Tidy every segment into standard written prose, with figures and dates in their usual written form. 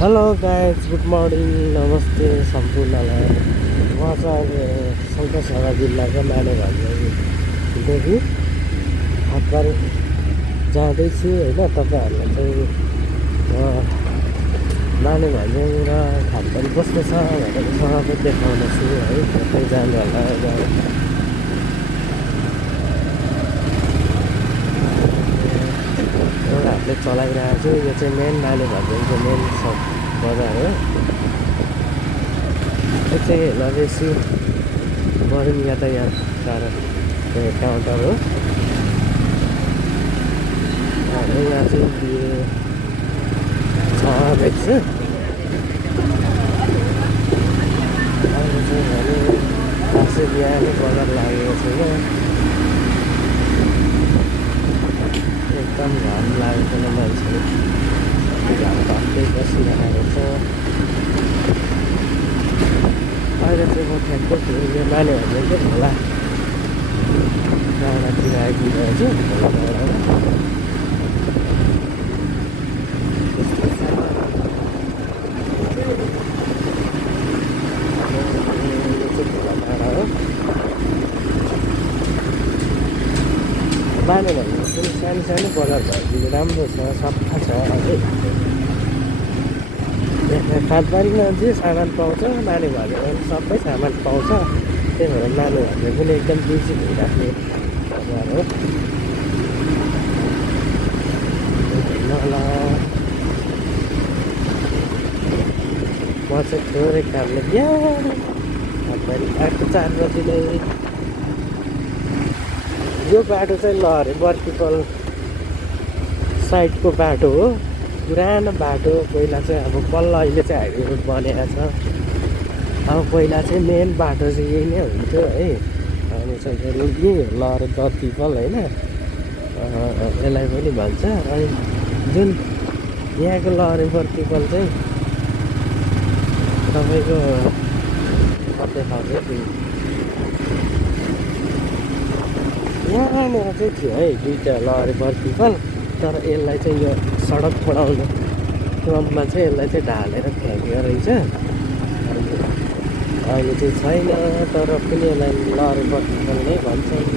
Hello guys, good morning, नमस्ते सम्पूर्णलाई। म चाहिँ अहिले सौदासेवा जिल्लाको मानेभन्ज्याङदेखि हाटबार जाँदैछु होइन। तपाईँहरूलाई चाहिँ मानेभन्ज्याङ र हाटबार कस्तो छ भनेर सबै देखाउनेछु है। कतै जानु होला एउटा हातले चलाइरहेको छु। यो चाहिँ मेन मानेभन्ज्याङको मेन बजार हो। यो चाहिँ हेर्दा बरुङ यातायात कारण काउन्टर हो। यहाँ चाहिँ बिहे छ रहेछ। अहिले चाहिँ भने खासै बिहानै बजार लागेको छैन। एकदम घाम लागेको छैन, मान्छेले घाम ताप्दै बसिरहेको छ। अहिले चाहिँ म ठ्याक्कै मानेभन्ज्याङकै खोला डाँडातिर आइपुगेको छु। खोला डाँडामा मानेभन्ज्याङ पनि सानो सानो बजार भएदेखि राम्रो छ, सफा छ है। यहाँ खादबारीमा जे सामान पाउँछ मानेभन्ज्याङमा पनि सबै सामान पाउँछ। त्यही भएर मानेभन्ज्याङ पनि एकदम बिजी भइराख्ने बजार हो। ल म चाहिँ थोरै कामले बिहान खादबारी आएको 4 बजी नै। यो बाटो चाहिँ लहरे बर्तिपल साइडको बाटो हो। पुरानो बाटो। पहिला चाहिँ अब बल्ल अहिले चाहिँ हाइवे रोड बनेको छ। अब पहिला चाहिँ मेन बाटो चाहिँ यही नै हुन्थ्यो है। अनि चाहिँ यही लहरे बर्तिपल होइन, यसलाई पनि भन्छ। अनि जुन यहाँको लहरे बर्तिपल चाहिँ तपाईँको कतै खान्छ यहाँनिर चाहिँ थियो है दुईवटा लहरे बर्तिपल। तर यसलाई चाहिँ यो सडक बनाउने क्रममा चाहिँ यसलाई चाहिँ ढालेर फ्याँक्यो रहेछ। अहिले चाहिँ छैन, तर पनि यसलाई लहरे बर्तिपल नै भन्छन्।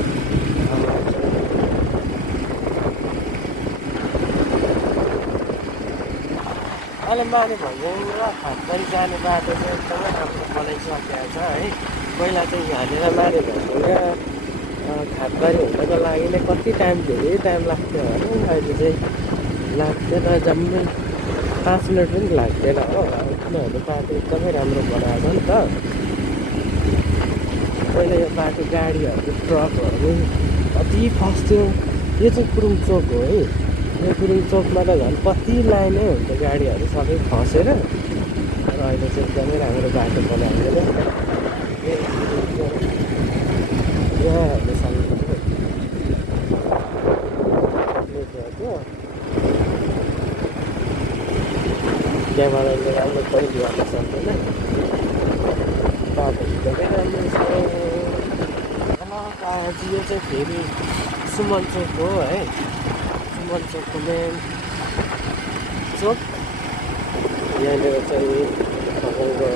अहिले मानेभन्ज्याङ र खादबारी जाने बाटो चाहिँ एकदमै राम्रो बनाइसकेको छ है। पहिला चाहिँ यहाँनिर मानेभन्ज्याङ खादबारी हुनको लागि नै कति टाइम, धेरै टाइम लाग्थ्यो भने अहिले चाहिँ लाग्दैन। जम्मै 5 मिनट पनि लाग्दैन हो। किनभने बाटो एकदमै राम्रो बनाएको छ नि त। पहिला यो बाटो गाडीहरू, ट्रकहरू कति फस्थ्यो। यो चाहिँ गुरुङ चोक हो है। यो गुरुङ चोकमा त झन् कति लाइनै हुन्छ गाडीहरू सबै फसेर। र अहिले चाहिँ एकदमै राम्रो बाटो बनाएको छ। यहाँ हेर्नु सक्नुहुन्छ क्यामेराले राम्रो पनि ल्याउन सक्दैन। बाटो एकदमै राम्रो छ। यो चाहिँ फेरि सुमन चोक हो है। सुमन चोकको मेन चोक। यहाँनिर चाहिँ तपाईँको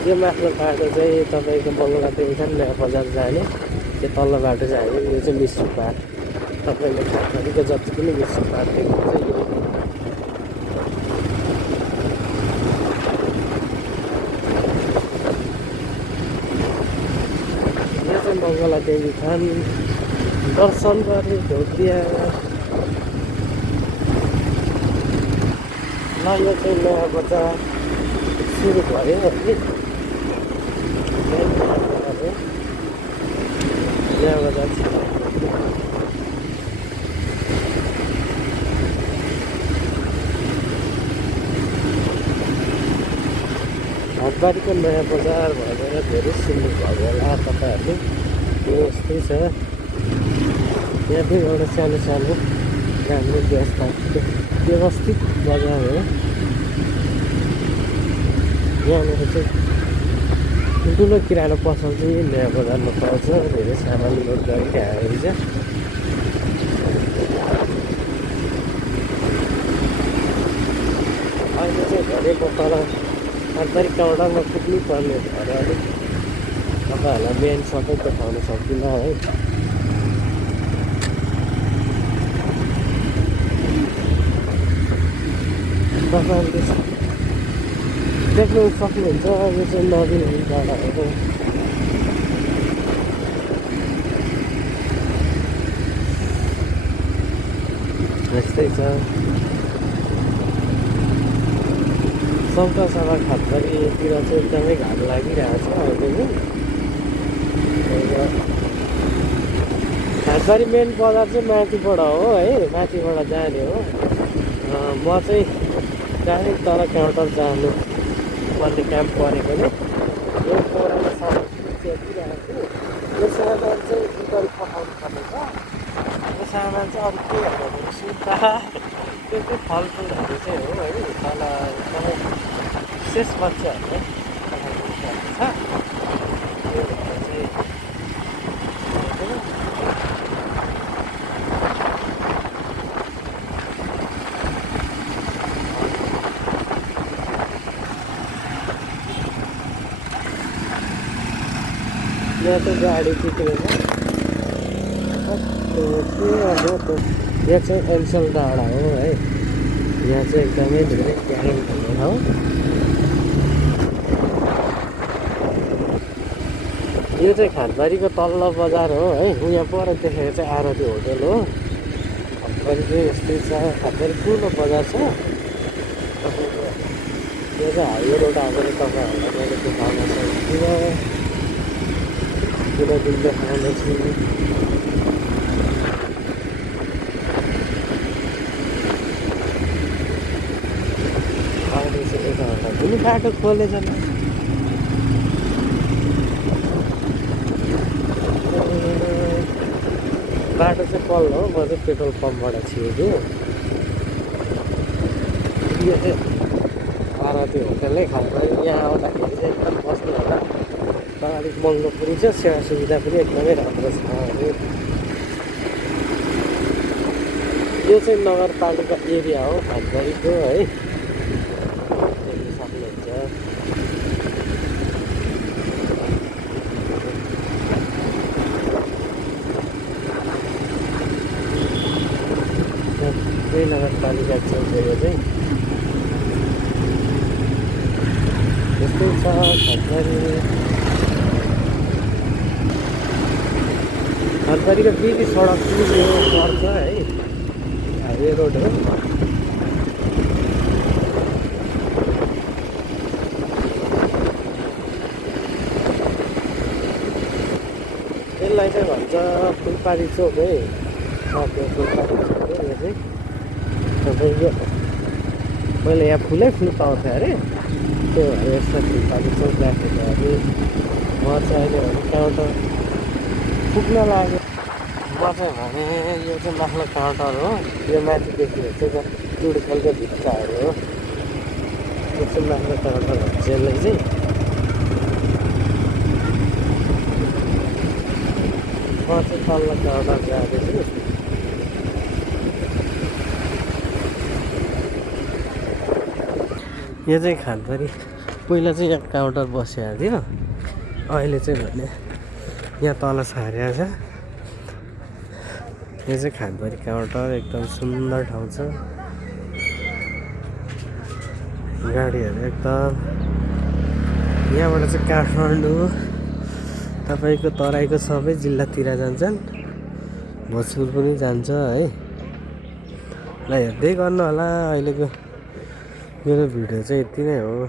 यो माथिल्लो बाटो चाहिँ तपाईँको बङ्गलादेश नयाँ बजार जाने। त्यो तल्लो बाटो चाहिँ हामी यो चाहिँ मिस्टु पार्क। तपाईँले खादबारीको जति पनि मिस्टु पार्क देख्नुहुन्छ यो चाहिँ बङ्गलादेवी खान दर्शन गरे ढोकिया। ल यो चाहिँ नयाँ बजार सुरु भयो है। नयाँ बजार हाटबारीको नयाँ बजार भनेर धेरै सुन्नुभयो होला तपाईँहरूले। त्यो यस्तै छ। यहाँ पनि एउटा सानो सानो राम्रो व्यवस्थित बजार हो। यहाँनिर चाहिँ ठुल्ठुलो किराना पसल चाहिँ नयाँ बजारमा पाउँछ। धेरै सामान लोड गरेर आएको छ। भने म तल खासबारी काउन्टरमा पुग्नै पर्ने भएर अलिक तपाईँहरूलाई मेन सबै देखाउन सक्दिनँ है। तपाईँहरूले देख्नु सक्नुहुन्छ यो चाहिँ नवीन डाँडाहरू यस्तै छ। सौकासभा खासबारीतिर चाहिँ एकदमै घाम लागिरहेको छ अहिले चाहिँ। खासबारी मेन बजार चाहिँ माथिबाट हो है, माथिबाट जाने हो। म चाहिँ डाइरेक्ट तल काउन्टर जानु पर्ने काम परेकोले यो पुरानो सामान च्यातिरहेको छु। यो सामान चाहिँ उतरी पठाउनु पर्ने छ। यो सामान चाहिँ अरू के भन्दाखेरि सुत्ता त्यो चाहिँ फलफुलहरू चाहिँ हो है, तल एकदमै विशेष बच्चाहरूले पठाउनु पर्ने छ। त्यो भएर चाहिँ यहाँ चाहिँ गाडी चित्रेछ। यहाँ चाहिँ एन्सल डाँडा हो है। यहाँ चाहिँ एकदमै धेरै क्यारेम खेल्ने ठाउँ। यो चाहिँ खासबारीको तल्लो बजार हो है। यहाँ पर देखेको चाहिँ आरती होटल हो। खासबारी चाहिँ यस्तै छ। खासबारी ठुलो बजार छ। तपाईँको यो चाहिँ हाइवे रोड आएकोले तपाईँहरूलाई मैले देखाउन सक्दिनँ। पुरा दिन देखाउनेछु। अहिले चाहिँ यताबाट पनि बाटो खोलेछ नि। बाटो चाहिँ पल्लो हो। म चाहिँ पेट्रोल पम्पबाट छिरेको। यो चाहिँ आरती होटलै खासबारी। यहाँ आउँदाखेरि चाहिँ एकदम बस्नु होला। तर अलिक महँगो पनि छ, सेवा सुविधा पनि एकदमै राम्रो छ। यो चाहिँ नगरपालिका एरिया हो खासबारीको है, देख्न सक्नुहुन्छ। त्यही नगरपालिका छेउछाउ चाहिँ यस्तै छ खासबारी। खासबारीको बिच सडक पनि यो पर्छ है, हाइवे रोड हो। यसलाई चाहिँ भन्छ फुलपारी चोक है। त्यो फुलपारी चोक हो यो चाहिँ। तपाईँको मैले यहाँ फुलै फुल पाउँथेँ अरे, त्यो भएर यसलाई फुलपारी चोक राखेको अरे। म चाहिँ अहिले भने काउन्टर पुग्न लाग्यो। म चाहिँ भने यो चाहिँ माथिल्लो काउन्टर हो। यो माथि देखिरहेको चाहिँ टुडुकलको भित्ताहरू हो। यो चाहिँ माथिल्लो काउन्टर भन्छ यसलाई चाहिँ। म चाहिँ तल्लो काउन्टर जाँदैछु। यो चाहिँ खासबारी पहिला चाहिँ यहाँ काउन्टर बसिएको थियो। अहिले चाहिँ भने यहाँ तल सारेको छ। यो चाहिँ खासबारी काउन्टर एकदम सुन्दर ठाउँ छ। गाडीहरू एकदम यहाँबाट चाहिँ काठमाडौँ तपाईँको तराईको सबै जिल्लातिर जान्छन्। भोजपुर पनि जान्छ है। ल हेर्दै गर्नु होला। अहिलेको मेरो भिडियो चाहिँ यति नै हो।